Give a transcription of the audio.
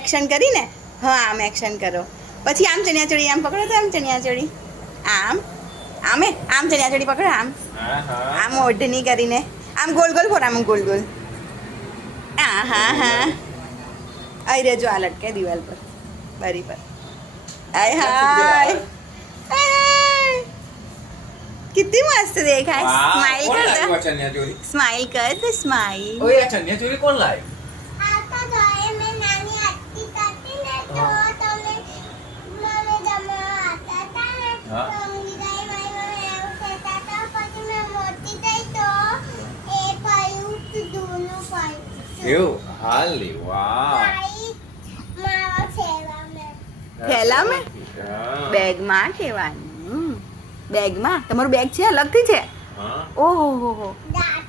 Action કરીને હા આમ એક્શન કરો પછી આમ ચણિયાચોળી આમ પકડો તો આમ ચણિયાચોળી આમ આમે આમ ચણિયાચોળી પકડો આમ આમ ઓઢણી કરીને આમ ગોલ ગોલ ફોર આમ ગોલ ગોલ હા હા હા અહીં રેજો આ લટકે દિવાલ પર બારી પર આય હાય कितनी मस्त देखा है स्माइल कर दो स्माइल कर दो स्माइल ओए આ ચણિયાચોળી કોણ લાય आता तो है मैं नानी आती करती ने तो તમે મને જમવા आता था ने हाँ। तो मुझे गई मैं कहता था પછી मैं मोटी થઈ તો એ પાયું દૂનું પાયું એવું હાલી વાહ મારા સેવા મે થેલા મેં હા. બેગમાં કહેવાનું બેગમાં તમારું બેગ છે અલગથી છે હા ઓહો હો હો દાદી